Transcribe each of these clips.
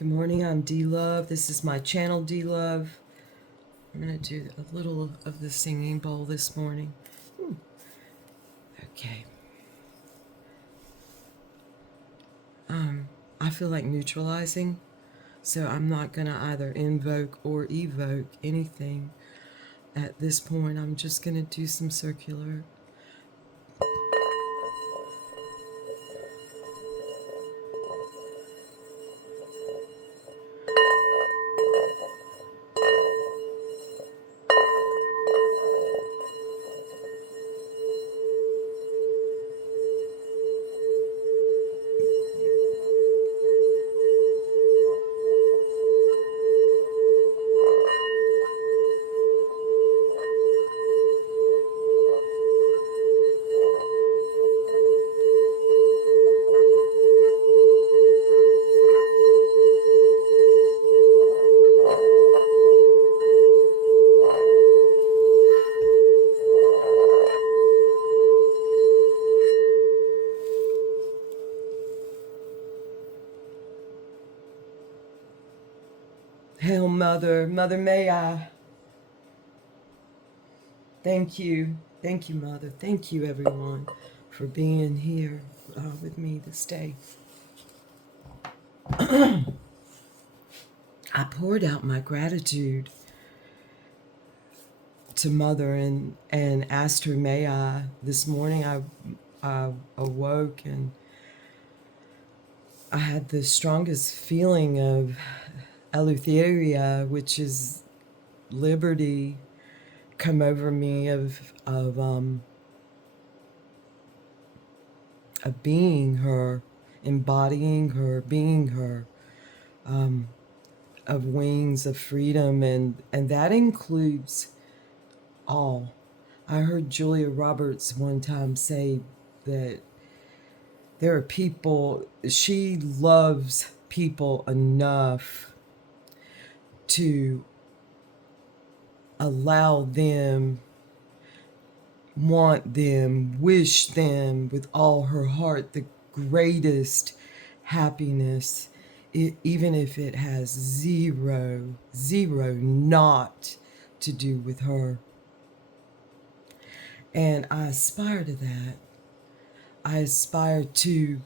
Good morning, I'm D-Love. This is my channel, D-Love. I'm going to do a little of the singing bowl this morning. Okay. I feel like neutralizing, so I'm not going to either invoke or evoke anything at this point. I'm just going to do some circular. Hail, Mother. Mother, may I. Thank you. Thank you, Mother. Thank you, everyone, for being here with me this day. I poured out my gratitude to Mother and asked her, may I. This morning I awoke and I had the strongest feeling of eleutheria, which is liberty, come over me of being her, embodying her, being her, of wings of freedom, and that includes all. I heard Julia Roberts one time say that there are people, she loves people enough to allow them, want them, wish them with all her heart the greatest happiness, even if it has zero not to do with her. And I aspire to that. I aspire to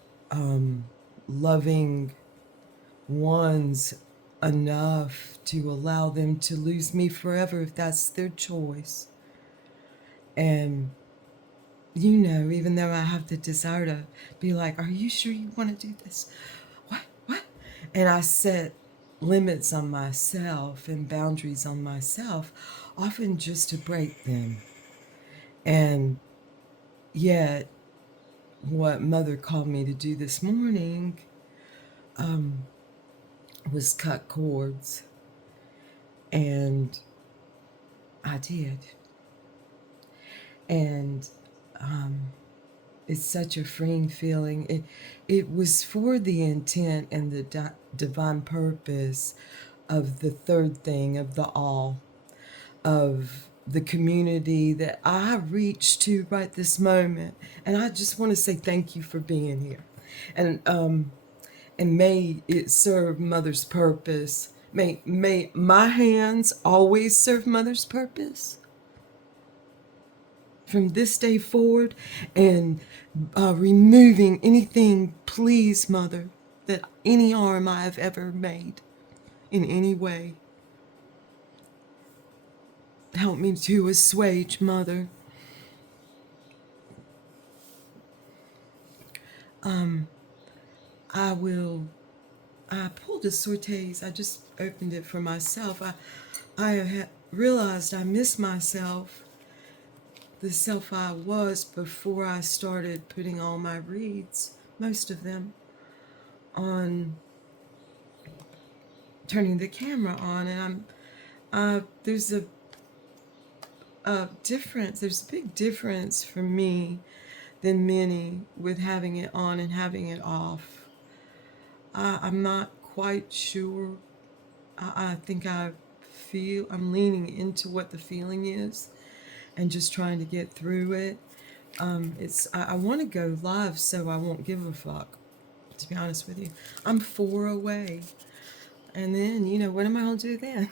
loving ones enough to allow them to lose me forever if that's their choice. And, you know, even though I have the desire to be like, are you sure you want to do this? What? And I set limits on myself and boundaries on myself, often just to break them. And yet, what Mother called me to do this morning was cut cords. And I did. And it's such a freeing feeling. It was for the intent and the divine purpose of the third thing, of the all, of the community that I reach to right this moment. And I just want to say thank you for being here. And may it serve Mother's purpose. May my hands always serve Mother's purpose from this day forward, and removing anything, please, Mother, that any harm I have ever made in any way. Help me to assuage, Mother. I pulled a sorties. I just opened it for myself. I realized I miss myself, the self I was before I started putting all my reads, most of them, on turning the camera on. And there's a difference. There's a big difference for me than many with having it on and having it off. I'm not quite sure. I think I'm leaning into what the feeling is and just trying to get through it. I want to go live so I won't give a fuck, to be honest with you. I'm 4 away. And then, what am I going to do then?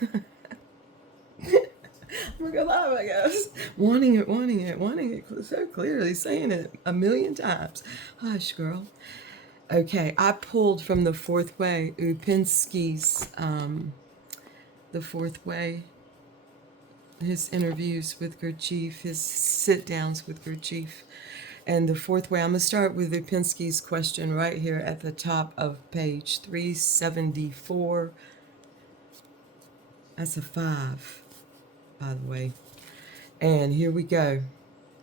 I'm going to go live, I guess. Wanting it, so clearly, saying it a million times. Hush, girl. Okay, I pulled from the Fourth Way, Upinski's The Fourth Way, his interviews with Gurdjieff, his sit-downs with Gurdjieff. And the Fourth Way, I'm going to start with Upinski's question right here at the top of page 374. That's a 5, by the way. And here we go.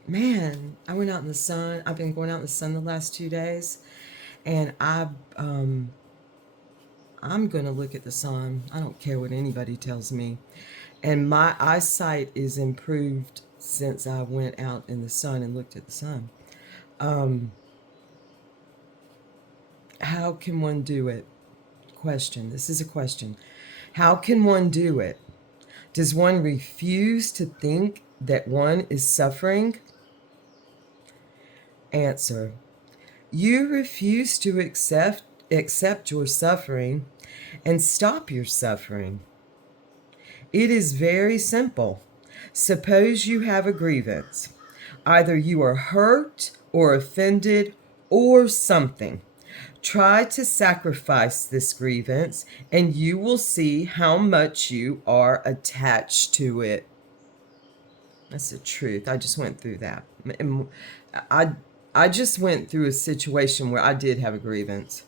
Man, I went out in the sun. I've been going out in the sun the last 2 days. And I'm going to look at the sun. I don't care what anybody tells me. And my eyesight is improved since I went out in the sun and looked at the sun. How can one do it? Question. This is a question. How can one do it? Does one refuse to think that one is suffering? Answer. You refuse to accept your suffering and stop your suffering. It is very simple. Suppose you have a grievance. Either you are hurt or offended or something. Try to sacrifice this grievance and you will see how much you are attached to it. That's the truth. I just went through that. I just went through a situation where I did have a grievance.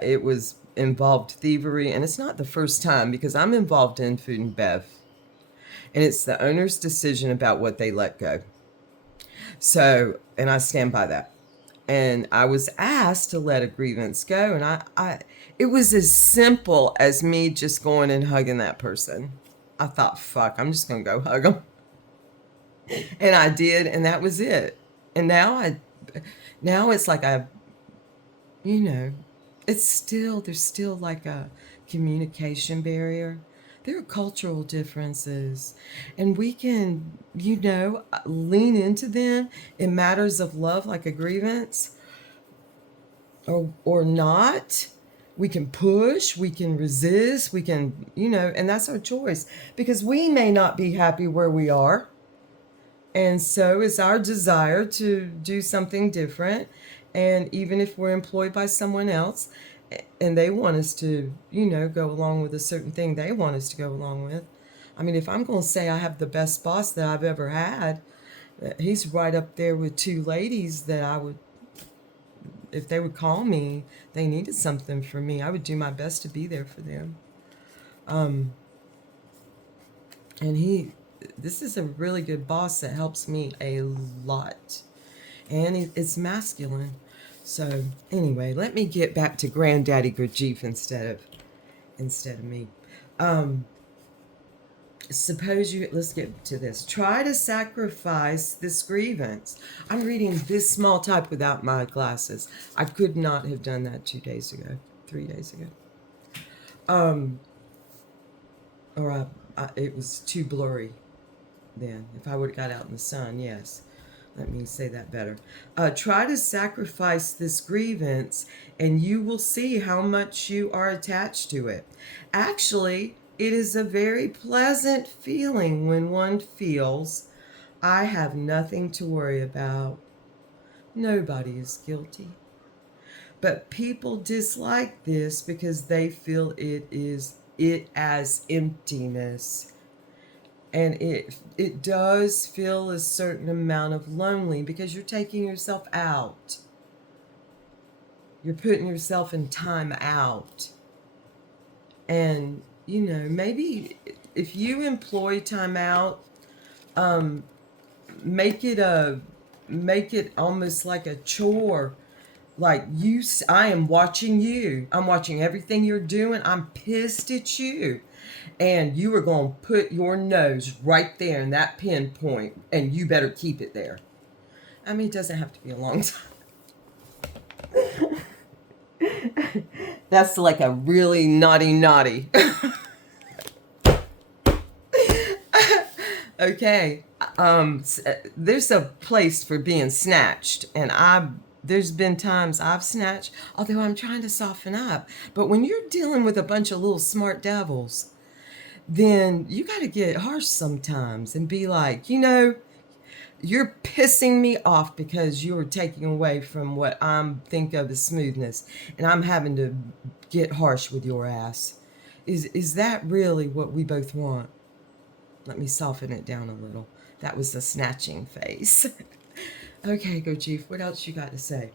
It was involved thievery, and it's not the first time because I'm involved in food and bev. And it's the owner's decision about what they let go. So, and I stand by that. And I was asked to let a grievance go, and it was as simple as me just going and hugging that person. I thought, fuck, I'm just going to go hug them. And I did, and that was it. And now it's like there's still like a communication barrier. There are cultural differences, and we can, lean into them in matters of love, like a grievance, or not. We can push, we can resist, we can, and that's our choice, because we may not be happy where we are. And so it's our desire to do something different. And even if we're employed by someone else and they want us to, go along with a certain thing they want us to go along with. I mean, if I'm going to say I have the best boss that I've ever had, he's right up there with 2 ladies that I would, if they would call me, they needed something from me, I would do my best to be there for them. And this is a really good boss that helps me a lot. And it's masculine. So anyway, let me get back to Granddaddy Gurdjieff instead of me. Let's get to this. Try to sacrifice this grievance. I'm reading this small type without my glasses. I could not have done that 3 days ago. It was too blurry then. If I would have got out in the sun, yes. Let me say that better. Try to sacrifice this grievance and you will see how much you are attached to it. Actually, it is a very pleasant feeling when one feels, I have nothing to worry about. Nobody is guilty. But people dislike this because they feel it as emptiness. And it does feel a certain amount of lonely because you're taking yourself out. You're putting yourself in time out. And, maybe if you employ time out, make it almost like a chore. Like I am watching you. I'm watching everything you're doing. I'm pissed at you. And you are going to put your nose right there in that pinpoint, and you better keep it there. I mean, it doesn't have to be a long time. That's like a really naughty. Okay. There's a place for being snatched, and there's been times I've snatched, although I'm trying to soften up. But when you're dealing with a bunch of little smart devils, then you got to get harsh sometimes and be like, you're pissing me off because you're taking away from what I think of as smoothness, and I'm having to get harsh with your ass. Is that really what we both want? Let me soften it down a little. That was the snatching face. Okay, go Chief. What else you got to say?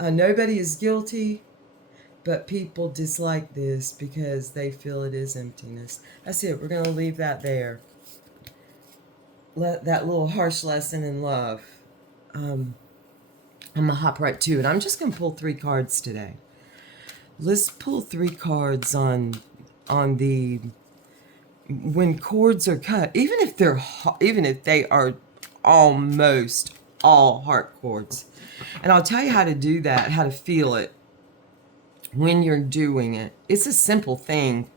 Nobody is guilty, but people dislike this because they feel it is emptiness. That's it. We're going to leave that there. Let that little harsh lesson in love. I'm going to hop right to it. I'm just going to pull 3 cards today. Let's pull 3 cards on the when cords are cut, even if they are almost all heart cords. And I'll tell you how to do that, how to feel it when you're doing it. It's a simple thing.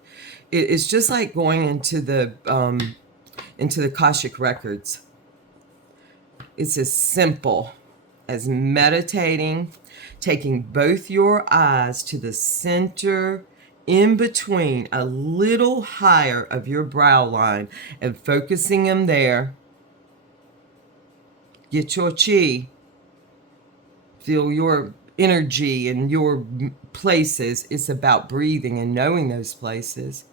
It's just like going into the Akashic records. It's as simple as meditating, taking both your eyes to the center, in between, a little higher of your brow line, and focusing them there. Get your chi. Feel your energy and your places. It's about breathing and knowing those places.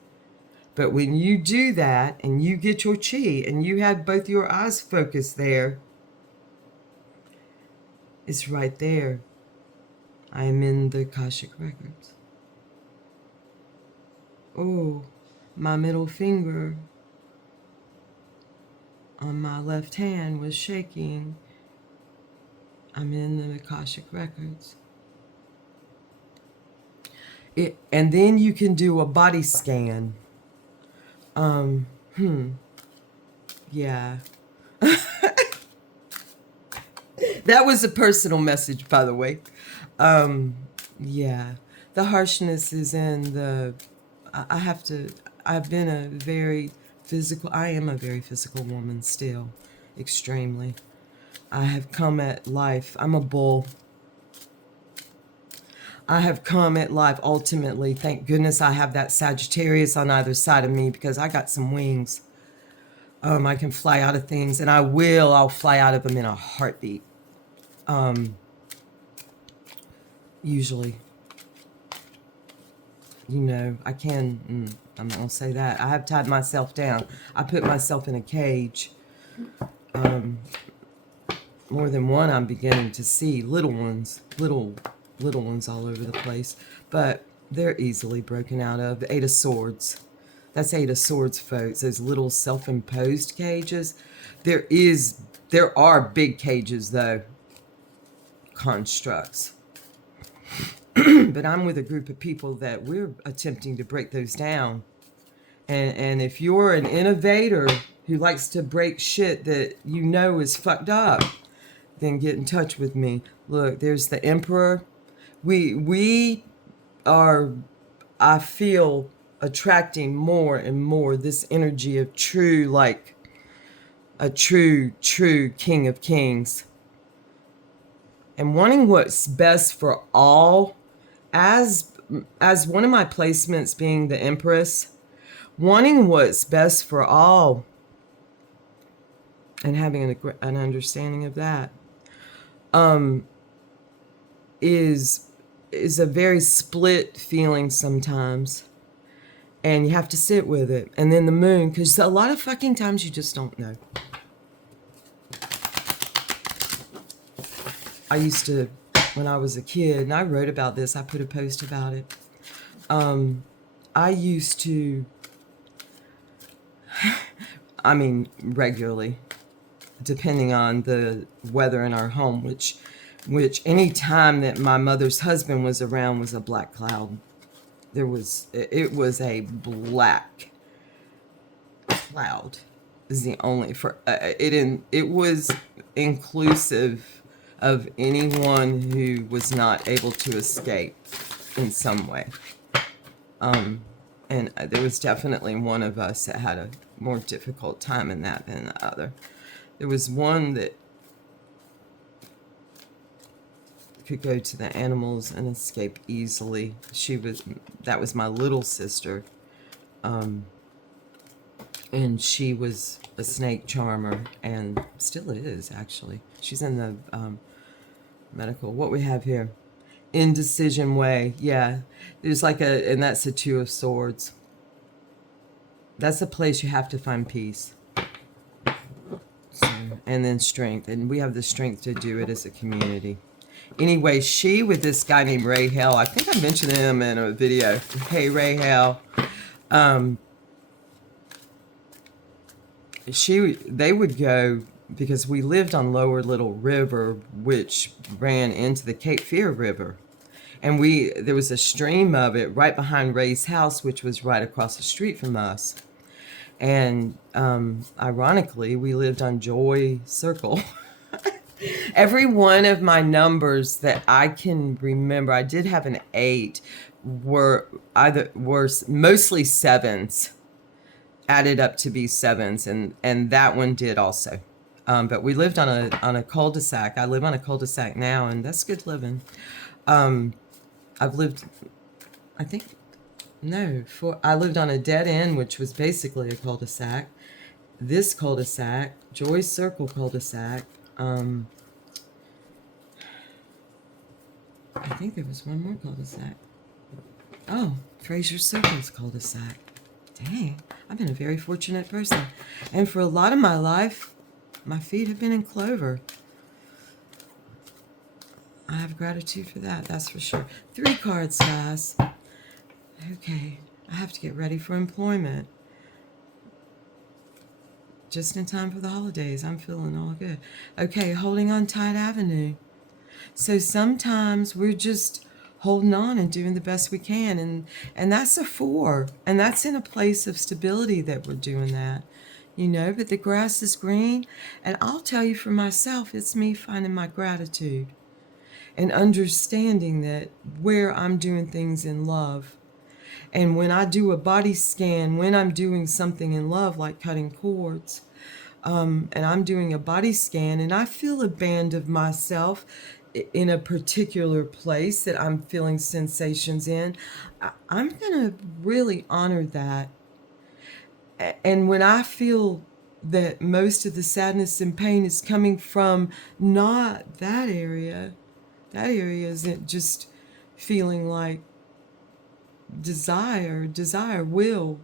But when you do that and you get your chi and you have both your eyes focused there, it's right there. I am in the Akashic records. Oh, my middle finger on my left hand was shaking. I'm in the Akashic records. And then you can do a body scan. Yeah. That was a personal message, by the way. Yeah. The harshness is in the... I am a very physical woman still. Extremely. I have come at life. I'm a bull. I have come at life ultimately. Thank goodness I have that Sagittarius on either side of me, because I got some wings. I can fly out of things, and I'll fly out of them in a heartbeat. Usually. I can, I'm not going to say that. I have tied myself down. I put myself in a cage. More than one I'm beginning to see. Little ones all over the place. But they're easily broken out of. The 8 of Swords. That's 8 of Swords, folks. Those little self-imposed cages. There are big cages, though. Constructs. But I'm with a group of people that we're attempting to break those down. And if you're an innovator who likes to break shit that is fucked up, then get in touch with me. Look, there's the Emperor. We are, I feel, attracting more and more this energy of true, like a true King of Kings. And wanting what's best for all, as one of my placements being the Empress, wanting what's best for all and having an understanding of that is a very split feeling sometimes. And you have to sit with it. And then the moon, because a lot of fucking times you just don't know. I used to, when I was a kid, and I wrote about this, I put a post about it. I used to, regularly, depending on the weather in our home, which any time that my mother's husband was around was a black cloud. It was a black cloud. Is the only it was inclusive of anyone who was not able to escape in some way. And there was definitely one of us that had a more difficult time in that than the other. There was one that could go to the animals and escape easily. That was my little sister. And she was a snake charmer, and still is, actually. She's in the medical. What we have here? Indecision way. Yeah. There's and that's the Two of Swords. That's a place you have to find peace. So, and then strength. And we have the strength to do it as a community. Anyway, she with this guy named Ray Hale. I think I mentioned him in a video. Hey, Ray Hale. They would go, because we lived on Lower Little River, which ran into the Cape Fear River. And there was a stream of it right behind Ray's house, which was right across the street from us. And ironically, we lived on Joy Circle. Every one of my numbers that I can remember, I did have an 8, were mostly 7s, added up to be 7s, and that one did also. But we lived on a cul-de-sac. I live on a cul-de-sac now, and that's good living. I've lived, I lived on a dead end, which was basically a cul-de-sac. This cul-de-sac, Joy Circle cul-de-sac. I think there was one more cul-de-sac. Oh, Fraser Circle's cul-de-sac. Dang, I've been a very fortunate person. And for a lot of my life, my feet have been in clover. I have gratitude for that, that's for sure. 3 cards, guys. Okay, I have to get ready for employment. Just in time for the holidays. I'm feeling all good. Okay, holding on tight avenue. So sometimes we're just holding on and doing the best we can. And that's a 4. And that's in a place of stability that we're doing that. But the grass is green. And I'll tell you for myself, it's me finding my gratitude. And understanding that where I'm doing things in love. And when I do a body scan, when I'm doing something in love, like cutting cords, and I'm doing a body scan, and I feel a band of myself in a particular place that I'm feeling sensations in, I'm going to really honor that. And when I feel that most of the sadness and pain is coming from not that area isn't just feeling like desire, will.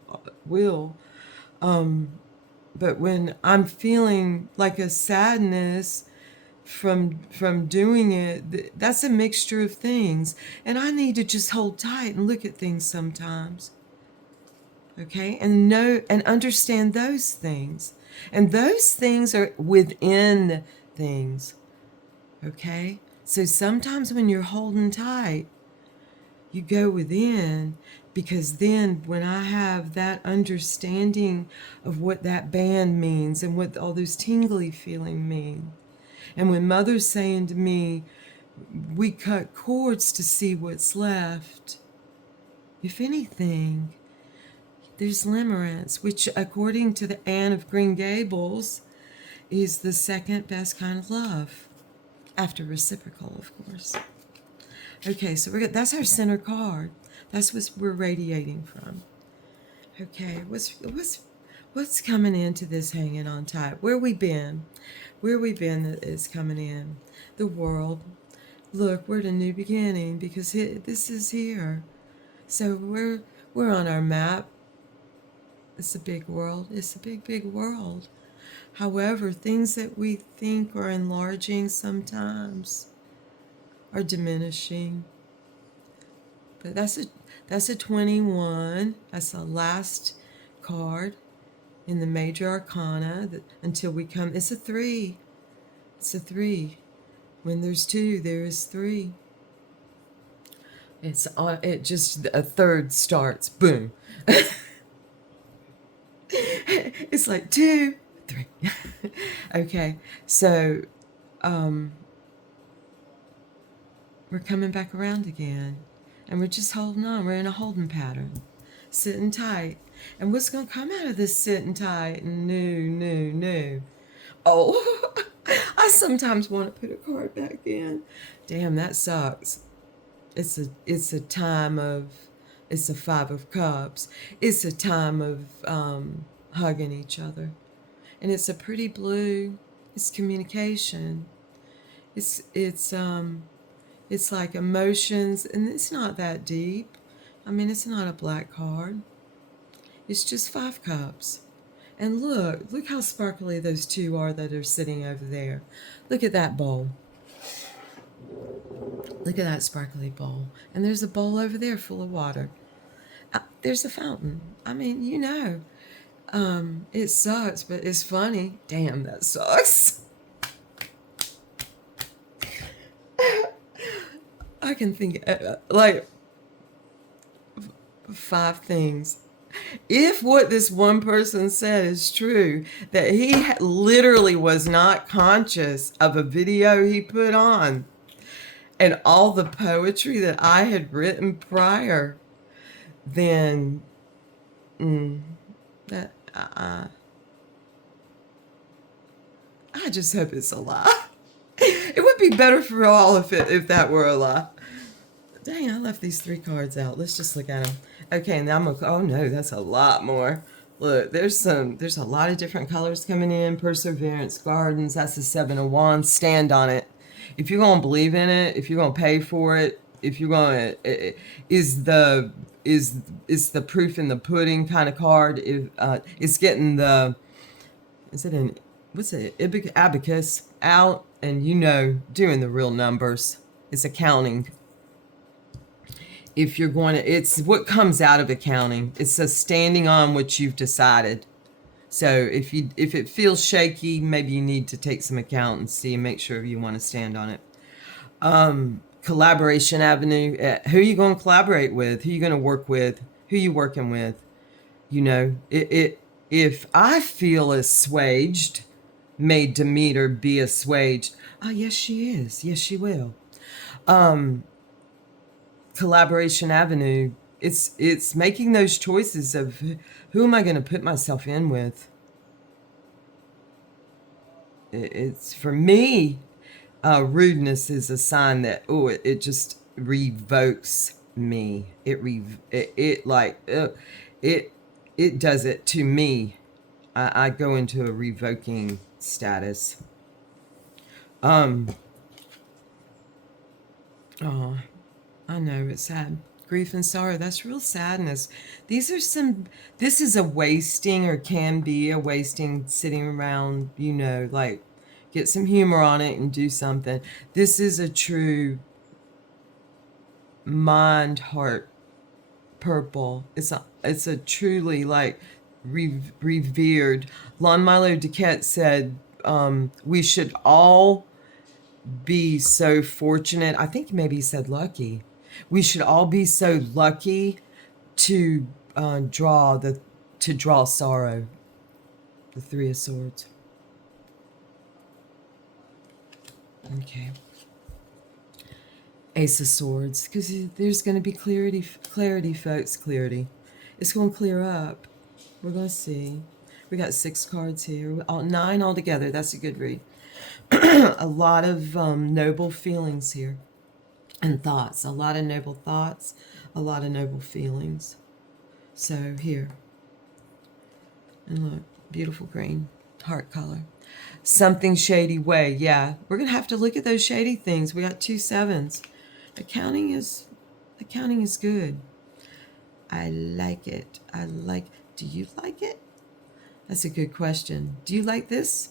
But when I'm feeling like a sadness from doing it, that's a mixture of things. And I need to just hold tight and look at things sometimes. Okay? And know and understand those things. And those things are within things. Okay? So sometimes when you're holding tight, you go within, because then when I have that understanding of what that band means and what all those tingly feeling mean, and when Mother's saying to me, we cut cords to see what's left, if anything, there's limerence, which according to the Anne of Green Gables is the second best kind of love, after reciprocal, of course. Okay, so that's our center card. That's what we're radiating from. Okay, what's coming into this hanging on tight? Where we been that is coming in. The world. Look, we're at a new beginning, because this is here. So we're on our map. It's a big world. It's a big, big world. However, things that we think are enlarging sometimes are diminishing. But that's a 21. That's the last card in the major arcana until we come. It's a 3. It's a 3. When there's 2, there is 3. It just a third starts. Boom. It's like 2, 3. Okay, so we're coming back around again, and we're just holding on. We're in a holding pattern, sitting tight. And what's going to come out of this sitting tight and new? Oh, I sometimes want to put a card back in Damn, that sucks. It's a time of, it's a Five of Cups. It's a time of hugging each other, and it's a pretty blue. It's communication. It's like emotions, and it's not that deep. I mean, it's not a black card. It's just Five Cups. And look how sparkly those two are that are sitting over there. Look at that bowl. Look at that sparkly bowl. And there's a bowl over there full of water. There's a fountain. I mean, it sucks, but it's funny. Damn, that sucks. I can think like 5 things. If what this one person said is true, that he literally was not conscious of a video he put on and all the poetry that I had written prior, then that I just hope it's a lie. It would be better for all if that were a lie. Dang, I left these 3 cards out. Let's just look at them. Okay, now oh no, that's a lot more. Look, there's a lot of different colors coming in. Perseverance, Gardens, that's the 7 of Wands. Stand on it. If you're going to believe in it, if you're going to pay for it, if you're going to, is the proof in the pudding kind of card. It's getting the, is it an, what's it, abacus out, and doing the real numbers. It's accounting. If you're going to, it's what comes out of accounting. It's a standing on what you've decided. So if it feels shaky, maybe you need to take some accountancy and make sure you want to stand on it. Collaboration avenue. Who are you going to collaborate with? Who are you going to work with? Who are you working with? If I feel assuaged, may Demeter be assuaged. Oh, yes, she is. Yes, she will. Collaboration avenue, it's making those choices of who am I going to put myself in with. It's for me, rudeness is a sign that it just revokes me. It does it to me. I go into a revoking status. I know, it's sad. Grief and sorrow, that's real sadness. This is a wasting, or can be a wasting, sitting around, like, get some humor on it and do something. This is a true mind, heart, purple. It's a truly, like, revered. Lon Milo DuQuette said, we should all be so fortunate. I think maybe he said lucky. We should all be so lucky to draw sorrow. The 3 of Swords. Okay. Ace of Swords, because there's going to be clarity, folks. Clarity. It's going to clear up. We're going to see. We got 6 cards here. 9 altogether. That's a good read. A lot of noble feelings here. And thoughts. A lot of noble thoughts. A lot of noble feelings. So here. And look. Beautiful green. Heart color. Something shady way. Yeah. We're going to have to look at those shady things. We got 2 7s. Accounting is good. I like it. Do you like it? That's a good question. Do you like this?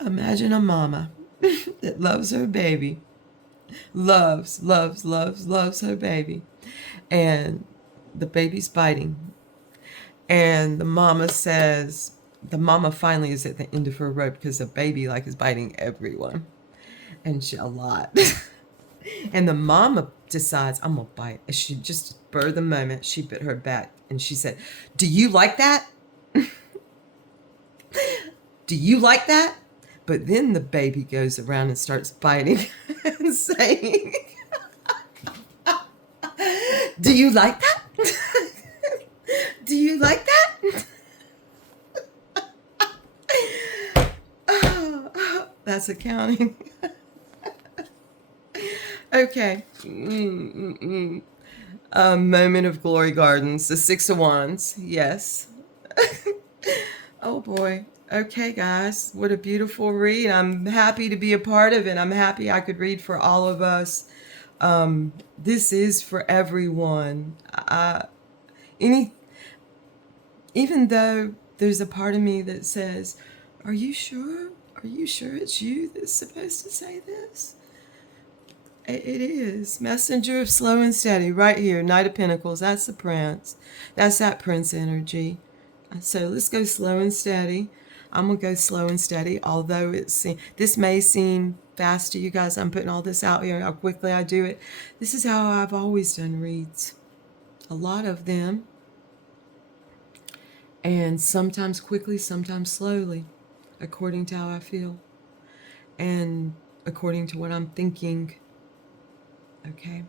Imagine a mama that loves her baby. Loves her baby. And the baby's biting. And the mama finally is at the end of her rope because the baby is biting everyone. And a lot. And the mama decides, I'm going to bite. And she just spurred the moment, she bit her back. And she said, do you like that? Do you like that? But then the baby goes around and starts biting and saying, do you like that? Do you like that? that's accounting. Okay. Moment of Glory Gardens, the Six of Wands. Yes. Oh boy. Okay, guys. What a beautiful read. I'm happy to be a part of it. I'm happy I could read for all of us. This is for everyone. Any, even though there's a part of me that says, "Are you sure? Are you sure it's you that's supposed to say this?" It is. Messenger of Slow and Steady, right here. Knight of Pentacles. That's the Prince. That's that Prince energy. So let's go slow and steady. I'm going to go slow and steady, although this may seem fast to you guys. I'm putting all this out here, how quickly I do it. This is how I've always done reads. A lot of them. And sometimes quickly, sometimes slowly, according to how I feel. And according to what I'm thinking. Okay?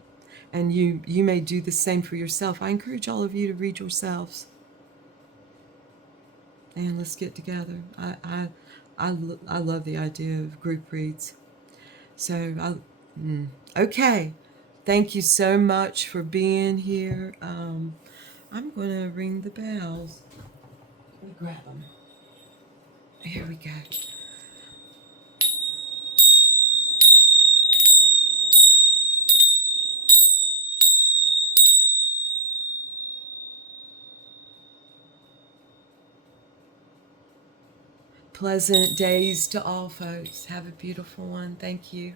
And you may do the same for yourself. I encourage all of you to read yourselves. And let's get together. I love the idea of group reads. So, okay. Thank you so much for being here. I'm going to ring the bells. Let me grab them. Here we go. Pleasant days to all folks. Have a beautiful one. Thank you.